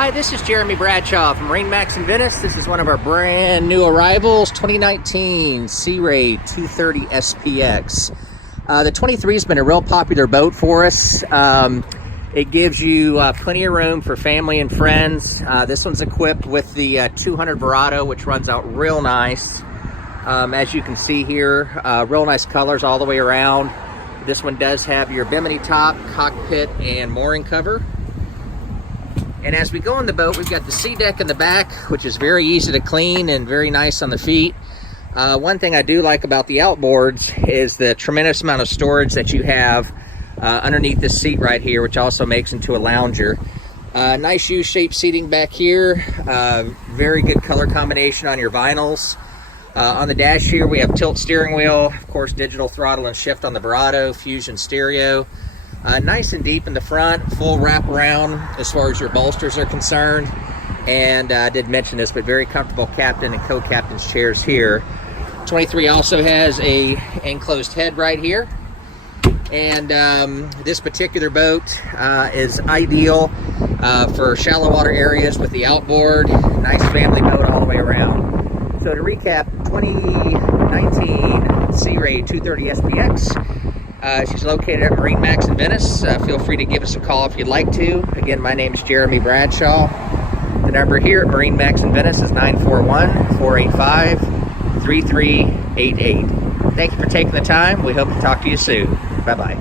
Hi, this is Jeremy Bradshaw from MarineMax Venice. This is one of our brand new arrivals, 2019 Sea Ray 230 SPX. The 23 has been a real popular boat for us. It gives you plenty of room for family and friends. This one's equipped with the 200 Verado, which runs out real nice. As you can see here, real nice colors all the way around. This one does have your bimini top, cockpit, and mooring cover. And as we go on the boat, we've got the sea deck in the back, which is very easy to clean and very nice on the feet. One thing I do like about the outboards is the tremendous amount of storage that you have underneath this seat right here, which also makes into a lounger. Nice U-shaped seating back here. Very good color combination on your vinyls. On the dash here, we have tilt steering wheel, of course, digital throttle and shift on the Verado, Fusion stereo. Nice and deep in the front, full wraparound as far as your bolsters are concerned. And I did mention this, but very comfortable captain and co-captain's chairs here. 23 also has a enclosed head right here. And this particular boat is ideal for shallow water areas with the outboard. Nice family boat all the way around. So to recap, 2019 Sea Ray 230 SPX. She's located at MarineMax in Venice. Feel free to give us a call if you'd like to. Again, my name is Jeremy Bradshaw. The number here at MarineMax in Venice is 941-485-3388. Thank you for taking the time. We hope to talk to you soon. Bye-bye.